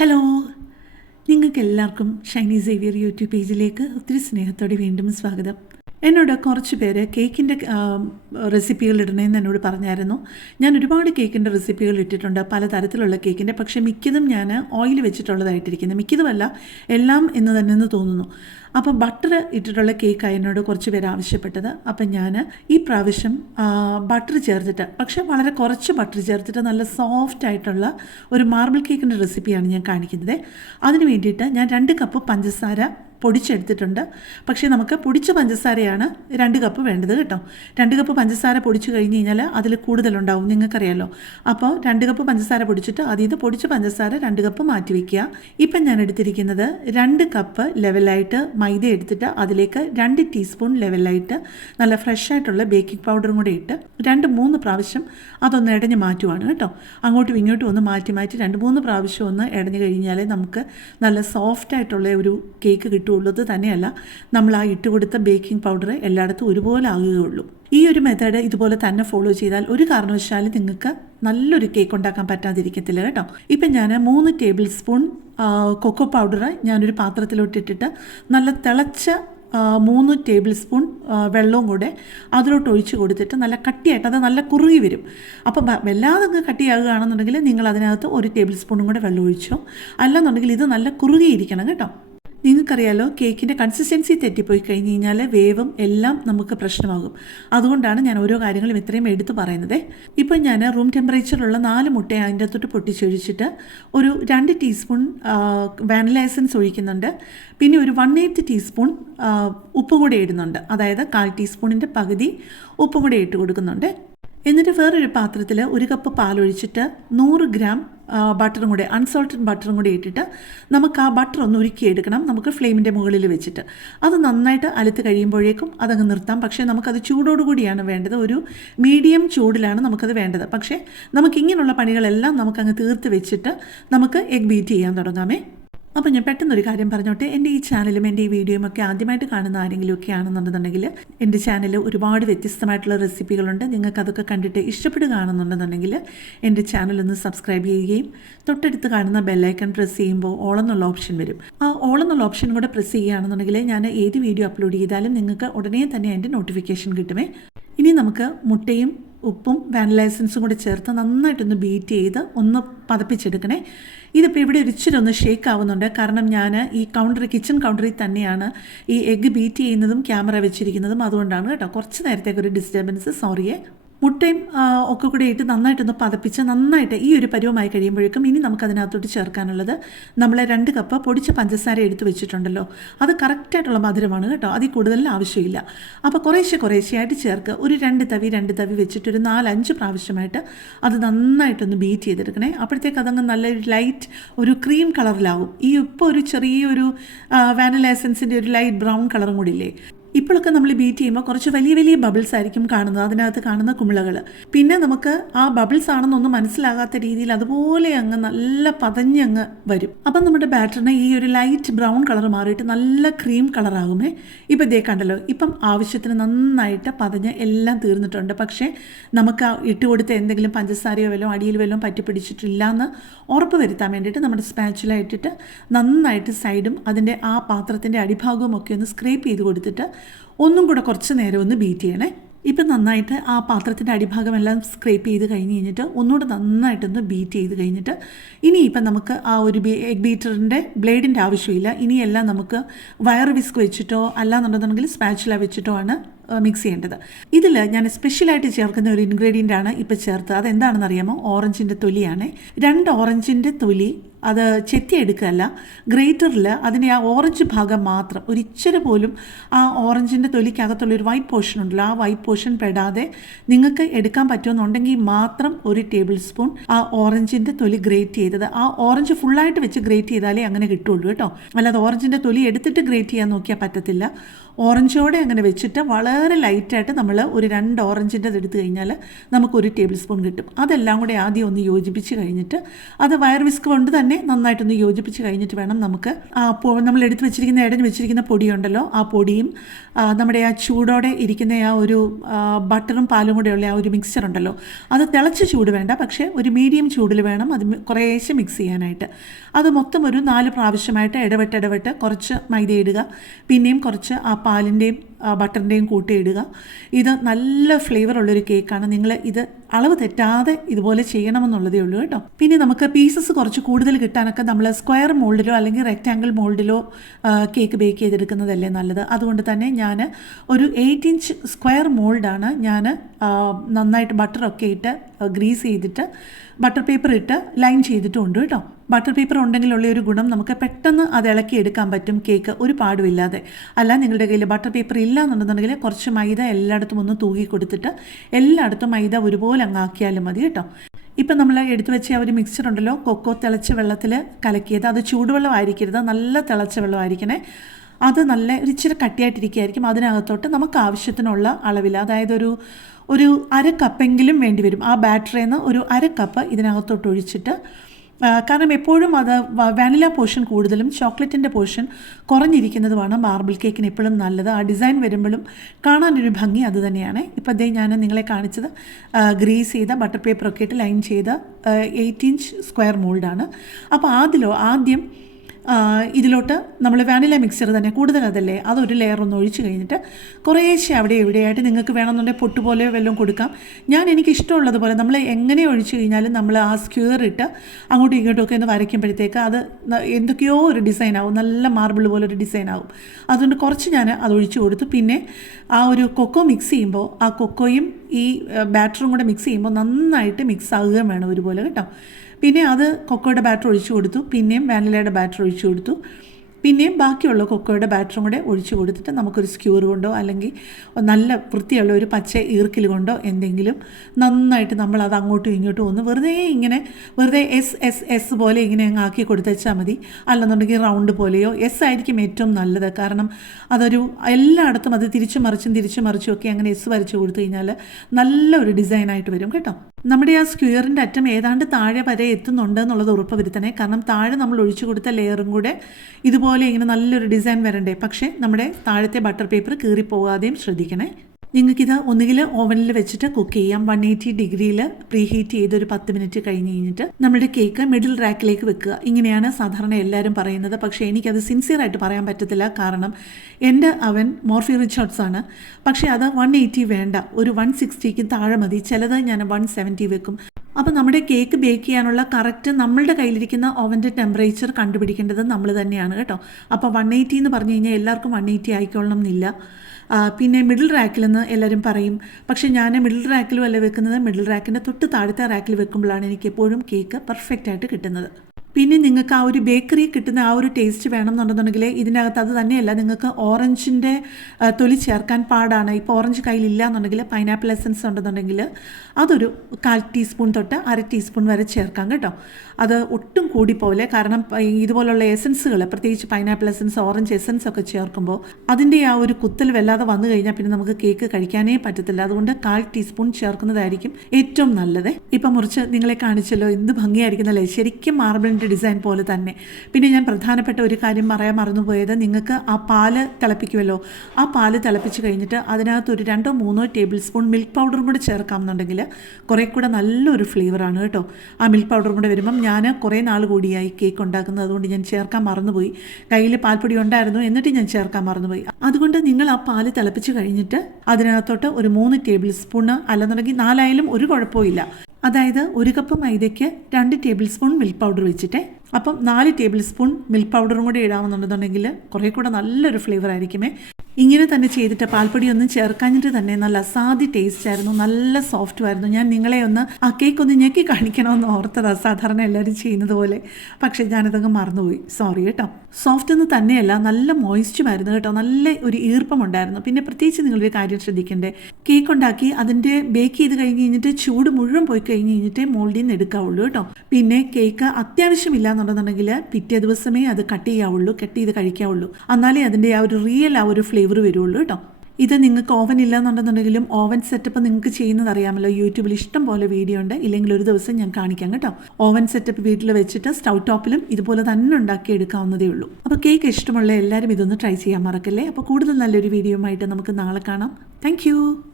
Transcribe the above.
Hello. നിങ്ങൾക്ക് എല്ലാവർക്കും Shiny Xavier YouTube പേജിലേക്ക് ഒത്തിരി സ്നേഹത്തോടെ വീണ്ടും സ്വാഗതം. എന്നോട് കുറച്ച് പേര് കേക്കിന്റെ റെസിപ്പികൾ ഇടണമെന്ന് എന്നോട് പറഞ്ഞായിരുന്നു. ഞാൻ ഒരുപാട് കേക്കിന്റെ റെസിപ്പികൾ ഇട്ടിട്ടുണ്ട്. പലതരത്തിലുള്ള കേക്കിന്റെ പക്ഷേ മിക്കതും ഞാൻ ഓയിൽ വെച്ചിട്ടുള്ളതായിട്ടിരിക്കുന്നത്. മിക്കതുമല്ല എല്ലാം എന്ന് തന്നെ എന്ന് തോന്നുന്നു. അപ്പോൾ ബട്ടർ ഇട്ടിട്ടുള്ള കേക്കാണ് എന്നോട് കുറച്ച് പേര് ആവശ്യപ്പെട്ടത്. അപ്പം ഞാൻ ഈ പ്രാവശ്യം ബട്ടർ ചേർത്തിട്ട് പക്ഷേ വളരെ കുറച്ച് ബട്ടർ ചേർത്തിട്ട് നല്ല സോഫ്റ്റ് ആയിട്ടുള്ള ഒരു മാർബിൾ കേക്കിന്റെ റെസിപ്പിയാണ് ഞാൻ കാണിക്കുന്നത്. അതിന് വേണ്ടിയിട്ട് ഞാൻ രണ്ട് കപ്പ് പഞ്ചസാര പൊടിച്ചെടുത്തിട്ടുണ്ട്. പക്ഷേ നമുക്ക് പൊടിച്ച പഞ്ചസാരയാണ് രണ്ട് കപ്പ് വേണ്ടത് കേട്ടോ. രണ്ട് കപ്പ് പഞ്ചസാര പൊടിച്ചു കഴിഞ്ഞ് കഴിഞ്ഞാൽ അതിൽ കൂടുതലുണ്ടാവും നിങ്ങൾക്കറിയാലോ. അപ്പോൾ രണ്ട് കപ്പ് പഞ്ചസാര പൊടിച്ചിട്ട് അതിൽ നിന്ന് പൊടിച്ച പഞ്ചസാര രണ്ട് കപ്പ് മാറ്റി വയ്ക്കുക ഇപ്പം ഞാൻ എടുത്തിരിക്കുന്നത് രണ്ട് കപ്പ് ലെവലായിട്ട് മൈദ എടുത്തിട്ട് അതിലേക്ക് രണ്ട് ടീസ്പൂൺ ലെവലായിട്ട് നല്ല ഫ്രഷ് ആയിട്ടുള്ള ബേക്കിംഗ് പൗഡറും കൂടെ ഇട്ട് രണ്ട് മൂന്ന് പ്രാവശ്യം അതൊന്ന് ഇടഞ്ഞ് മാറ്റുവാണ് കേട്ടോ. അങ്ങോട്ടും ഇങ്ങോട്ടും ഒന്ന് മാറ്റി മാറ്റി രണ്ട് മൂന്ന് പ്രാവശ്യം ഒന്ന് ഇടഞ്ഞു കഴിഞ്ഞാലേ നമുക്ക് നല്ല സോഫ്റ്റ് ആയിട്ടുള്ള ഒരു കേക്ക് കിട്ടുകയുള്ളൂ അത് തന്നെയല്ല. നമ്മൾ ആ ഇട്ട് കൊടുത്ത ബേക്കിംഗ് പൗഡർ എല്ലായിടത്തും ഒരുപോലെ ആകുകയുള്ളൂ. ഈ ഒരു മെത്തേഡ് ഇതുപോലെ തന്നെ ഫോളോ ചെയ്താൽ ഒരു കാരണവശാലും നിങ്ങൾക്ക് നല്ലൊരു കേക്ക് ഉണ്ടാക്കാൻ പറ്റാതിരിക്കത്തില്ല കേട്ടോ. ഇപ്പം ഞാൻ മൂന്ന് ടേബിൾ സ്പൂൺ കൊക്കോ പൗഡർ ഞാനൊരു പാത്രത്തിലോട്ടിട്ടിട്ട് നല്ല തിളച്ച മൂന്ന് ടേബിൾ സ്പൂൺ വെള്ളവും കൂടെ അതിലോട്ട് ഒഴിച്ച് കൊടുത്തിട്ട് നല്ല കട്ടിയായിട്ട് അത് നല്ല കുറുകി വരും. അപ്പം വല്ലാതെ അങ്ങ് കട്ടിയാകുകയാണെന്നുണ്ടെങ്കിൽ നിങ്ങൾ അതിനകത്ത് ഒരു ടേബിൾ സ്പൂണും കൂടെ വെള്ളം ഒഴിച്ചോ. അല്ലെന്നുണ്ടെങ്കിൽ ഇത് നല്ല കുറുകിയിരിക്കണം കേട്ടോ. നിങ്ങൾക്കറിയാലോ കേക്കിന്റെ കൺസിസ്റ്റൻസി തെറ്റിപ്പോയി കഴിഞ്ഞ് കഴിഞ്ഞാൽ വേവും എല്ലാം നമുക്ക് പ്രശ്നമാകും. അതുകൊണ്ടാണ് ഞാൻ ഓരോ കാര്യങ്ങളും ഇത്രയും എടുത്തു പറയുന്നത്. ഇപ്പോൾ ഞാൻ റൂം ടെമ്പറേച്ചറിലുള്ള നാല് മുട്ട അതിന്റെ തൊട്ട് പൊട്ടിച്ചൊഴിച്ചിട്ട് ഒരു രണ്ട് ടീസ്പൂൺ വാനില എസൻസ് ഒഴിക്കുന്നുണ്ട്. പിന്നെ ഒരു വൺ എയ്റ്റ് ടീസ്പൂൺ ഉപ്പ് കൂടെ ഇടുന്നുണ്ട്. അതായത് കാൽ ടീസ്പൂണിന്റെ പകുതി ഉപ്പ് കൂടെ ഇട്ട് കൊടുക്കുന്നുണ്ട്. എന്നിട്ട് വേറൊരു പാത്രത്തിൽ ഒരു കപ്പ് പാലൊഴിച്ചിട്ട് നൂറ് ഗ്രാം ബട്ടറും കൂടെ അൺസോൾട്ടഡ് ബട്ടറും കൂടി ഇട്ടിട്ട് നമുക്ക് ആ ബട്ടർ ഒന്ന് ഉരുക്കിയെടുക്കണം നമുക്ക് ഫ്ലെയിമിന്റെ മുകളിൽ വെച്ചിട്ട്. അത് നന്നായിട്ട് അലുത്ത് കഴിയുമ്പോഴേക്കും അതങ്ങ് നിർത്താം. പക്ഷേ നമുക്കത് ചൂടോടുകൂടിയാണ് വേണ്ടത്. ഒരു മീഡിയം ചൂടിലാണ് നമുക്കത് വേണ്ടത്. പക്ഷേ നമുക്ക് ഇങ്ങനെയുള്ള പണികളെല്ലാം നമുക്കങ്ങ് തീർത്ത് വെച്ചിട്ട് നമുക്ക് എഗ് ബീറ്റ് ചെയ്യാൻ തുടങ്ങാമേ. അപ്പോൾ ഞാൻ പെട്ടെന്നൊരു കാര്യം പറഞ്ഞോട്ടെ. എന്റെ ഈ ചാനലും എന്റെ ഈ വീഡിയോയും ഒക്കെ ആദ്യമായിട്ട് കാണുന്ന ആരെങ്കിലും ഒക്കെ ആണെന്നുണ്ടെന്നുണ്ടെങ്കിൽ എന്റെ ചാനൽ ഒരുപാട് വ്യത്യസ്തമായിട്ടുള്ള റെസിപ്പികളുണ്ട്. നിങ്ങൾക്ക് അതൊക്കെ കണ്ടിട്ട് ഇഷ്ടപ്പെടുകയാണെന്നുണ്ടെന്നുണ്ടെങ്കിൽ എന്റെ ചാനൽ ഒന്ന് സബ്സ്ക്രൈബ് ചെയ്യുകയും തൊട്ടടുത്ത് കാണുന്ന ബെല്ലൈക്കൺ പ്രസ് ചെയ്യുമ്പോൾ ഓൾ എന്നുള്ള ഓപ്ഷൻ വരും. ആ ഓൾ എന്നുള്ള ഓപ്ഷൻ കൂടെ പ്രസ് ചെയ്യുകയാണെന്നുണ്ടെങ്കിൽ ഞാൻ ഏത് വീഡിയോ അപ്ലോഡ് ചെയ്താലും നിങ്ങൾക്ക് ഉടനെ തന്നെ എന്റെ നോട്ടിഫിക്കേഷൻ കിട്ടുമേ. ഇനി നമുക്ക് മുട്ടയും ഉപ്പും വാനില എസൻസും കൂടെ ചേർത്ത് നന്നായിട്ടൊന്ന് ബീറ്റ് ചെയ്ത് ഒന്ന് പതപ്പിച്ചെടുക്കണേ. ഇതിപ്പോൾ ഇവിടെ ഒരിച്ചിരി ഒന്ന് ഷേക്ക് ആവുന്നുണ്ട്. കാരണം ഞാൻ ഈ കൗണ്ടർ കിച്ചൺ കൗണ്ടറിൽ തന്നെയാണ് ഈ എഗ്ഗ് ബീറ്റ് ചെയ്യുന്നതും ക്യാമറ വെച്ചിരിക്കുന്നതും അതുകൊണ്ടാണ് കേട്ടോ. കുറച്ച് നേരത്തേക്ക് ഒരു ഡിസ്റ്റർബൻസ് സോറിയേ മുട്ടയും ഒക്കെ കൂടെ ഇട്ട് നന്നായിട്ടൊന്ന് പതപ്പിച്ച് നന്നായിട്ട് ഈ ഒരു പരുവമായി കഴിയുമ്പോഴേക്കും ഇനി നമുക്ക് അതിനകത്തോട്ട് ചേർക്കാനുള്ളത് നമ്മളെ രണ്ട് കപ്പ് പൊടിച്ച പഞ്ചസാര എടുത്ത് വെച്ചിട്ടുണ്ടല്ലോ. അത് കറക്റ്റായിട്ടുള്ള മധുരമാണ് കേട്ടോ. അതിൽ കൂടുതൽ ആവശ്യമില്ല. അപ്പോൾ കുറേശ്ശെ കുറേശ്ശെയായിട്ട് ചേർക്ക് ഒരു രണ്ട് തവി രണ്ട് തവി വെച്ചിട്ട് ഒരു നാലഞ്ച് പ്രാവശ്യമായിട്ട് അത് നന്നായിട്ടൊന്ന് ബീറ്റ് ചെയ്തെടുക്കണേ. അപ്പോഴത്തേക്ക് അതങ്ങ് നല്ല ലൈറ്റ് ഒരു ക്രീം കളറിലാവും. ഈ ഇപ്പോൾ ഒരു ചെറിയൊരു വാനില എസൻസിന്റെ ഒരു ലൈറ്റ് ബ്രൗൺ കളറും കൂടി ഇല്ലേ? ഇപ്പോഴൊക്കെ നമ്മൾ ബീറ്റ് ചെയ്യുമ്പോൾ കുറച്ച് വലിയ വലിയ ബബിൾസ് ആയിരിക്കും കാണുന്നത്. അതിനകത്ത് കാണുന്ന കുമിളകൾ പിന്നെ നമുക്ക് ആ ബബിൾസ് ആണെന്നൊന്നും മനസ്സിലാകാത്ത രീതിയിൽ അതുപോലെ അങ്ങ് നല്ല പതഞ്ഞങ്ങ് വരും. അപ്പം നമ്മുടെ ബാറ്ററിന് ഈ ഒരു ലൈറ്റ് ബ്രൗൺ കളർ മാറിയിട്ട് നല്ല ക്രീം കളറാകുമേ ഇപ്പം ഇതേ കണ്ടല്ലോ. ഇപ്പം ആവശ്യത്തിന് നന്നായിട്ട് പതഞ്ഞ് എല്ലാം തീർന്നിട്ടുണ്ട്. പക്ഷേ നമുക്ക് ഇട്ട് കൊടുത്ത എന്തെങ്കിലും പഞ്ചസാരയോ വല്ലതും അടിയിൽ വല്ലതും പറ്റി പിടിച്ചിട്ടില്ല എന്ന് ഉറപ്പ് വരുത്താൻ വേണ്ടിയിട്ട് നമ്മുടെ സ്പാച്ചുല ഇട്ടിട്ട് നന്നായിട്ട് സൈഡും അതിന്റെ ആ പാത്രത്തിന്റെ അടിഭാഗവും ഒക്കെ ഒന്ന് സ്ക്രേപ്പ് ചെയ്ത് കൊടുത്തിട്ട് ഒന്നും കൂടെ കുറച്ച് നേരം ഒന്ന് ബീറ്റ് ചെയ്യണേ. ഇപ്പം നന്നായിട്ട് ആ പാത്രത്തിന്റെ അടിഭാഗമെല്ലാം സ്ക്രേപ്പ് ചെയ്ത് കഴിഞ്ഞ് കഴിഞ്ഞിട്ട് ഒന്നുകൂടെ നന്നായിട്ടൊന്ന് ബീറ്റ് ചെയ്ത് കഴിഞ്ഞിട്ട് ഇനി ഇപ്പം നമുക്ക് ആ ഒരു എഗ് ബീറ്ററിന്റെ ബ്ലേഡിന്റെ ആവശ്യമില്ല. ഇനിയെല്ലാം നമുക്ക് വയർ വിസ്ക് വെച്ചിട്ടോ അല്ലാന്നുണ്ടെന്നുണ്ടെങ്കിൽ സ്പാച്ചില വെച്ചിട്ടോ ആണ് മിക്സ് ചെയ്യേണ്ടത്. ഇതിൽ ഞാൻ സ്പെഷ്യലായിട്ട് ചേർക്കുന്ന ഒരു ഇൻഗ്രീഡിയന്റ് ആണ് ഇപ്പോൾ ചേർത്ത്. അതെന്താണെന്ന് അറിയാമോ ഓറഞ്ചിന്റെ തൊലിയാണ്. രണ്ട് ഓറഞ്ചിന്റെ തൊലി അത് ചെത്തിയെടുക്കുകയല്ല ഗ്രേറ്ററിൽ അതിനെ ആ ഓറഞ്ച് ഭാഗം മാത്രം ഒരു പോലും ആ ഓറഞ്ചിന്റെ തൊലിക്കകത്തുള്ള ഒരു വൈറ്റ് പോർഷൻ ഉണ്ടല്ലോ ആ വൈറ്റ് പോർഷൻ പെടാതെ നിങ്ങൾക്ക് എടുക്കാൻ പറ്റുമെന്നുണ്ടെങ്കിൽ മാത്രം ഒരു ടേബിൾ സ്പൂൺ ആ ഓറഞ്ചിന്റെ തൊലി ഗ്രേറ്റ് ചെയ്തത്. ആ ഓറഞ്ച് ഫുള്ളായിട്ട് വെച്ച് ഗ്രേറ്റ് ചെയ്താലേ അങ്ങനെ കിട്ടുള്ളൂ കേട്ടോ. അല്ലാതെ ഓറഞ്ചിന്റെ തൊലി എടുത്തിട്ട് ഗ്രേറ്റ് ചെയ്യാൻ നോക്കിയാൽ പറ്റത്തില്ല. ഓറഞ്ചോടെ അങ്ങനെ വെച്ചിട്ട് വളരെ വളരെ ലൈറ്റായിട്ട് നമ്മൾ ഒരു രണ്ട് ഓറഞ്ചിന്റെ എടുത്തു കഴിഞ്ഞാൽ നമുക്കൊരു ടേബിൾ സ്പൂൺ കിട്ടും. അതെല്ലാം കൂടി ആദ്യം ഒന്ന് യോജിപ്പിച്ച് കഴിഞ്ഞിട്ട് അത് വയർ വിസ്ക് കൊണ്ട് തന്നെ നന്നായിട്ടൊന്ന് യോജിപ്പിച്ച് കഴിഞ്ഞിട്ട് വേണം നമുക്ക് ആ നമ്മൾ എടുത്ത് വെച്ചിരിക്കുന്ന ഇടഞ്ഞ് വെച്ചിരിക്കുന്ന പൊടിയുണ്ടല്ലോ ആ പൊടിയും നമ്മുടെ ആ ചൂടോടെ ഇരിക്കുന്ന ആ ഒരു ബട്ടറും പാലും കൂടെയുള്ള ആ ഒരു മിക്സ്ചർ ഉണ്ടല്ലോ അത് തിളച്ച് ചൂട് വേണ്ട പക്ഷേ ഒരു മീഡിയം ചൂടിൽ വേണം അത് കുറേശ്ശെ മിക്സ് ചെയ്യാനായിട്ട്. അത് മൊത്തം ഒരു നാല് പ്രാവശ്യമായിട്ട് ഇടവിട്ട് ഇടവിട്ട് കുറച്ച് മൈദ ഇടുക പിന്നെയും കുറച്ച് ആ പാലിന്റെയും ബട്ടറിന്റെയും കൂട്ടി ഇടുക. ഇത് നല്ല ഫ്ലേവർ ഉള്ളൊരു കേക്കാണ് നിങ്ങൾ ഇത് അളവ് തെറ്റാതെ ഇതുപോലെ ചെയ്യണമെന്നുള്ളതേ ഉള്ളൂ കേട്ടോ. പിന്നെ നമുക്ക് പീസസ് കുറച്ച് കൂടുതൽ കിട്ടാനൊക്കെ നമ്മൾ സ്ക്വയർ മോൾഡിലോ അല്ലെങ്കിൽ റെക്റ്റാങ്കിൾ മോൾഡിലോ കേക്ക് ബേക്ക് ചെയ്തെടുക്കുന്നതല്ലേ നല്ലത്. അതുകൊണ്ട് തന്നെ ഞാൻ ഒരു എയ്റ്റ് ഇഞ്ച് സ്ക്വയർ മോൾഡാണ് ഞാൻ നന്നായിട്ട് ബട്ടറൊക്കെ ഇട്ട് ഗ്രീസ് ചെയ്തിട്ട് ബട്ടർ പേപ്പർ ഇട്ട് ലൈൻ ചെയ്തിട്ടുണ്ട് കേട്ടോ. ബട്ടർ പേപ്പർ ഉണ്ടെങ്കിലുള്ള ഒരു ഗുണം നമുക്ക് പെട്ടെന്ന് അത് ഇളക്കി എടുക്കാൻ പറ്റും കേക്ക് ഒരു പാടുമില്ലാതെ അല്ല നിങ്ങളുടെ കയ്യിൽ ബട്ടർ പേപ്പർ ഇല്ല എന്നുണ്ടെന്നുണ്ടെങ്കിൽ കുറച്ച് മൈദ എല്ലായിടത്തും ഒന്ന് തൂകി കൊടുത്തിട്ട് എല്ലായിടത്തും മൈദ ഒരുപോലെ അങ്ങ് ആക്കിയാലും മതി കേട്ടോ. ഇപ്പം നമ്മൾ എടുത്തു വെച്ച ഒരു മിക്സ്ചർ ഉണ്ടല്ലോ കൊക്കോ തിളച്ച വെള്ളത്തിൽ കലക്കിയത്. അത് ചൂടുവെള്ളം ആയിരിക്കരുത് നല്ല തിളച്ച വെള്ളമായിരിക്കണേ. അത് നല്ല ഒരു ഇച്ചിരി കട്ടിയായിട്ടിരിക്കുകയായിരിക്കും അതിനകത്തോട്ട് നമുക്ക് ആവശ്യത്തിനുള്ള അളവിൽ അതായത് ഒരു ഒരു അര കപ്പെങ്കിലും വേണ്ടി വരും. ആ ബാറ്ററിയിൽ നിന്ന് ഒരു അര കപ്പ് ഇതിനകത്തോട്ട് ഒഴിച്ചിട്ട് കാരണം എപ്പോഴും അത് വാനില പോർഷൻ കൂടുതലും ചോക്ലേറ്റിന്റെ പോർഷൻ കുറഞ്ഞിരിക്കുന്നതുമാണ് മാർബിൾ കേക്കിന് എപ്പോഴും നല്ലത്. ആ ഡിസൈൻ വരുമ്പോഴും കാണാനൊരു ഭംഗി അത് തന്നെയാണ്. ഇപ്പോൾ അതേ ഞാൻ നിങ്ങളെ കാണിച്ചത് ഗ്രീസ് ചെയ്ത ബട്ടർ പേപ്പറൊക്കെ ഇട്ട് ലൈൻ ചെയ്ത എയ്റ്റ് ഇഞ്ച് സ്ക്വയർ മോൾഡാണ്. അപ്പോൾ അതിലോ ആദ്യം ഇതിലോട്ട് നമ്മൾ വാനില മിക്സർ തന്നെ കൂടുതൽ അതല്ലേ അതൊരു ലെയർ ഒന്ന് ഒഴിച്ച് കഴിഞ്ഞിട്ട് കുറേശ്ശെ അവിടെ എവിടെയായിട്ട് നിങ്ങൾക്ക് വേണമെന്നുണ്ടെങ്കിൽ പൊട്ട് പോലെ വല്ലതും കൊടുക്കാം. ഞാൻ എനിക്ക് ഇഷ്ടമുള്ളതുപോലെ നമ്മൾ എങ്ങനെ ഒഴിച്ച് കഴിഞ്ഞാലും നമ്മൾ ആ സ്ക്യൂർ ഇട്ട് അങ്ങോട്ടും ഇങ്ങോട്ടും ഒക്കെ ഒന്ന് വരയ്ക്കുമ്പോഴത്തേക്ക് അത് എന്തൊക്കെയോ ഒരു ഡിസൈൻ ആവും. നല്ല മാർബിൾ പോലെ ഒരു ഡിസൈൻ ആവും. അതുകൊണ്ട് കുറച്ച് ഞാൻ അത് ഒഴിച്ച് കൊടുത്തു. പിന്നെ ആ ഒരു കൊക്കോ മിക്സ് ചെയ്യുമ്പോൾ ആ കൊക്കോയും ഈ ബാറ്ററും കൂടെ മിക്സ് ചെയ്യുമ്പോൾ നന്നായിട്ട് മിക്സ് ആകുകയും വേണം ഒരുപോലെ കേട്ടോ. പിന്നെ അത് കൊക്കോയുടെ ബാറ്റർ ഒഴിച്ചു കൊടുത്തു പിന്നെയും വാനിലയുടെ ബാറ്റർ ഒഴിച്ചു കൊടുത്തു പിന്നെയും ബാക്കിയുള്ള കൊക്കോയുടെ ബാറ്ററും കൂടെ ഒഴിച്ചു കൊടുത്തിട്ട് നമുക്കൊരു സ്ക്യൂർ കൊണ്ടോ അല്ലെങ്കിൽ നല്ല വൃത്തിയുള്ള ഒരു പച്ച ഈർക്കിൽ കൊണ്ടോ എന്തെങ്കിലും നന്നായിട്ട് നമ്മൾ അത് അങ്ങോട്ടും ഇങ്ങോട്ടും ഒന്ന് വെറുതെ ഇങ്ങനെ വെറുതെ എസ് എസ് എസ് പോലെ ഇങ്ങനെ അങ്ങ് ആക്കി കൊടുത്തേച്ചാൽ മതി. അല്ലെന്നുണ്ടെങ്കിൽ റൗണ്ട് പോലെയോ എസ് ആയിരിക്കും ഏറ്റവും നല്ലത്. കാരണം അതൊരു എല്ലായിടത്തും അത് തിരിച്ചു മറിച്ചും തിരിച്ചു മറിച്ചും ഒക്കെ അങ്ങനെ എസ് വരച്ച് കൊടുത്തു കഴിഞ്ഞാൽ നല്ലൊരു ഡിസൈനായിട്ട് വരും കേട്ടോ. നമ്മുടെ ആ സ്ക്വയറിന്റെ അറ്റം ഏതാണ്ട് താഴെ വരെ എത്തുന്നുണ്ട് എന്നുള്ളത് ഉറപ്പ് വരുത്തണേ. കാരണം താഴെ നമ്മൾ ഒഴിച്ചു കൊടുത്ത ലെയറും കൂടെ ഇതുപോലെ ഇങ്ങനെ നല്ലൊരു ഡിസൈൻ വരണ്ടേ. പക്ഷേ നമ്മുടെ താഴത്തെ ബട്ടർ പേപ്പർ കീറിപ്പോകാതെയും ശ്രദ്ധിക്കണേ. നിങ്ങൾക്കിത് ഒന്നുകിൽ ഓവനിൽ വെച്ചിട്ട് കുക്ക് ചെയ്യാം. വൺ എയ്റ്റി ഡിഗ്രിയിൽ പ്രീ ഹീറ്റ് ചെയ്ത് ഒരു പത്ത് മിനിറ്റ് കഴിഞ്ഞ് കഴിഞ്ഞിട്ട് നമ്മുടെ കേക്ക് മിഡിൽ റാക്കിലേക്ക് വെക്കുക. ഇങ്ങനെയാണ് സാധാരണ എല്ലാവരും പറയുന്നത്. പക്ഷേ എനിക്കത് സിൻസിയറായിട്ട് പറയാൻ പറ്റത്തില്ല. കാരണം എന്റെ അവൻ മോർഫി റിച്ചോർട്സ് ആണ്. പക്ഷേ അത് വൺ എയ്റ്റി വേണ്ട. ഒരു വൺ സിക്സ്റ്റിക്ക് താഴെ മതി. ചിലത് ഞാൻ വൺ സെവന്റി വെക്കും. അപ്പോൾ നമ്മുടെ കേക്ക് ബേക്ക് ചെയ്യാനുള്ള കറക്റ്റ് നമ്മളുടെ കയ്യിലിരിക്കുന്ന ഓവന്റെ ടെമ്പറേച്ചർ കണ്ടുപിടിക്കേണ്ടത് നമ്മൾ തന്നെയാണ് കേട്ടോ. അപ്പോൾ വൺ എയ്റ്റി എന്ന് പറഞ്ഞു കഴിഞ്ഞാൽ എല്ലാവർക്കും വൺ എയ്റ്റി ആയിക്കൊള്ളണം എന്നില്ല. പിന്നെ മിഡിൽ റാക്കിൽ റാക്കിലെന്ന് എല്ലാവരും പറയും പക്ഷേ ഞാൻ മിഡിൽ റാക്കിലും അല്ല വെക്കുന്നത്? മിഡിൽ റാക്കിന്റെ തൊട്ട് താഴത്തെ റാക്കിൽ വെക്കുമ്പോഴാണ് എനിക്ക് എപ്പോഴും കേക്ക് പെർഫെക്റ്റ് ആയിട്ട് കിട്ടുന്നത്. പിന്നെ നിങ്ങൾക്ക് ആ ഒരു ബേക്കറി കിട്ടുന്ന ആ ഒരു ടേസ്റ്റ് വേണമെന്നുണ്ടെന്നുണ്ടെങ്കിൽ ഇതിനകത്ത് അത് തന്നെയല്ല നിങ്ങൾക്ക് ഓറഞ്ചിന്റെ തൊലി ചേർക്കാൻ പാടാണ്. ഇപ്പോൾ ഓറഞ്ച് കയ്യിലില്ല എന്നുണ്ടെങ്കിൽ പൈനാപ്പിൾ എസൻസ് ഉണ്ടെന്നുണ്ടെങ്കിൽ അതൊരു കാൽ ടീസ്പൂൺ തൊട്ട് അര ടീസ്പൂൺ വരെ ചേർക്കാം കേട്ടോ. അത് ഒട്ടും കൂടി പോലെ കാരണം ഇതുപോലുള്ള എസൻസുകൾ പ്രത്യേകിച്ച് പൈനാപ്പിൾ എസൻസ് ഓറഞ്ച് എസൻസ് ഒക്കെ ചേർക്കുമ്പോൾ അതിന്റെ ആ ഒരു കുത്തൽ വല്ലാതെ വന്നു കഴിഞ്ഞാൽ പിന്നെ നമുക്ക് കേക്ക് കഴിക്കാനേ പറ്റത്തില്ല. അതുകൊണ്ട് കാൽ ടീസ്പൂൺ ചേർക്കുന്നതായിരിക്കും ഏറ്റവും നല്ലത്. ഇപ്പം മുറിച്ച് നിങ്ങളെ കാണിച്ചല്ലോ എന്ത് ഭംഗിയായിരിക്കുന്നല്ലേ? ശരിക്കും മാർബിളിന്റെ ഡിസൈൻ പോലെ തന്നെ. പിന്നെ ഞാൻ പ്രധാനപ്പെട്ട ഒരു കാര്യം പറയാൻ മറന്നുപോയത് നിങ്ങൾക്ക് ആ പാൽ തിളപ്പിക്കുമല്ലോ. ആ പാൽ തിളപ്പിച്ച് കഴിഞ്ഞിട്ട് അതിനകത്ത് ഒരു രണ്ടോ മൂന്നോ ടേബിൾ സ്പൂൺ മിൽക്ക് പൗഡറും കൂടി ചേർക്കാമെന്നുണ്ടെങ്കിൽ കുറേ കൂടെ നല്ലൊരു ഫ്ലേവറാണ് കേട്ടോ. ആ മിൽക്ക് പൗഡറും കൂടെ വരുമ്പം ഞാൻ കുറേ നാൾ കൂടിയായി കേക്ക് ഉണ്ടാക്കുന്നത്. അതുകൊണ്ട് ഞാൻ ചേർക്കാൻ മറന്നുപോയി. കയ്യിൽ പാൽപ്പൊടി ഉണ്ടായിരുന്നു എന്നിട്ട് ഞാൻ ചേർക്കാൻ മറന്നുപോയി. അതുകൊണ്ട് നിങ്ങൾ ആ പാൽ തിളപ്പിച്ച് കഴിഞ്ഞിട്ട് അതിനകത്തോട്ട് ഒരു മൂന്ന് ടേബിൾ സ്പൂണ് അല്ലെന്നുണ്ടെങ്കിൽ നാലായാലും ഒരു കുഴപ്പമില്ല അതായത് ഒരു കപ്പ് മൈദയ്ക്ക് രണ്ട് ടേബിൾ സ്പൂൺ മിൽക്ക് പൗഡർ വെച്ചിട്ട് അപ്പം നാല് ടേബിൾ സ്പൂൺ മിൽക്ക് പൗഡറും കൂടി ഇടാമെന്നുണ്ടെന്നുണ്ടെങ്കിൽ കുറേ കൂടെ നല്ലൊരു ഫ്ലേവർ ആയിരിക്കുമേ. ഇങ്ങനെ തന്നെ ചെയ്തിട്ട് പാൽപ്പൊടി ഒന്നും ചേർക്കാഞ്ഞിട്ട് തന്നെ നല്ല അസാധി ടേസ്റ്റ് ആയിരുന്നു. നല്ല സോഫ്റ്റ് ആയിരുന്നു. ഞാൻ നിങ്ങളെ ഒന്ന് ആ കേക്ക് ഒന്ന് ഞെക്കി കാണിക്കണമെന്ന് ഓർത്തതാ സാധാരണ എല്ലാവരും ചെയ്യുന്നത് പോലെ. പക്ഷേ ഞാനതങ്ങ് മറന്നുപോയി. സോറി കേട്ടോ. സോഫ്റ്റ് എന്ന് തന്നെയല്ല നല്ല മോയിസ്റ്റും ആയിരുന്നു കേട്ടോ. നല്ല ഒരു ഈർപ്പമുണ്ടായിരുന്നു. പിന്നെ പ്രത്യേകിച്ച് നിങ്ങളൊരു കാര്യം ശ്രദ്ധിക്കണ്ടേ. കേക്ക് ഉണ്ടാക്കി അതിന്റെ ബേക്ക് ചെയ്ത് കഴിഞ്ഞ് കഴിഞ്ഞിട്ട് ചൂട് മുഴുവൻ പോയി കഴിഞ്ഞ് കഴിഞ്ഞിട്ടേ മോൾഡിൽ നിന്ന് എടുക്കാവുള്ളൂ കേട്ടോ. പിന്നെ കേക്ക് അത്യാവശ്യമില്ല എന്നുണ്ടെന്നുണ്ടെങ്കിൽ പിറ്റേ ദിവസമേ അത് കട്ട് ചെയ്യാവുള്ളൂ കട്ട് ചെയ്ത് കഴിക്കാവുള്ളൂ. എന്നാലേ അതിന്റെ ആ ഒരു റിയൽ ആ ഒരു ഫ്ലേവർ വരുള്ളൂ കേട്ടോ. ഇത് നിങ്ങൾക്ക് ഓവൻ ഇല്ലെന്നുണ്ടെന്നുണ്ടെങ്കിലും ഓവൻ സെറ്റപ്പ് നിങ്ങൾക്ക് ചെയ്യുന്നത് അറിയാമല്ലോ യൂട്യൂബിൽ ഇഷ്ടം പോലെ വീഡിയോ ഉണ്ട്. ഇല്ലെങ്കിൽ ഒരു ദിവസം ഞാൻ കാണിക്കാം കേട്ടോ. ഓവൻ സെറ്റപ്പ് വീട്ടിൽ വെച്ചിട്ട് സ്റ്റൗ ടോപ്പിലും ഇതുപോലെ തന്നെ ഉണ്ടാക്കി എടുക്കാവുന്നതേ ഉള്ളൂ. അപ്പോൾ കേക്ക് ഇഷ്ടമുള്ള എല്ലാവരും ഇതൊന്ന് ട്രൈ ചെയ്യാൻ മറക്കല്ലേ? അപ്പോൾ കൂടുതൽ നല്ലൊരു വീഡിയോ ആയിട്ട് നമുക്ക് നാളെ കാണാം. താങ്ക്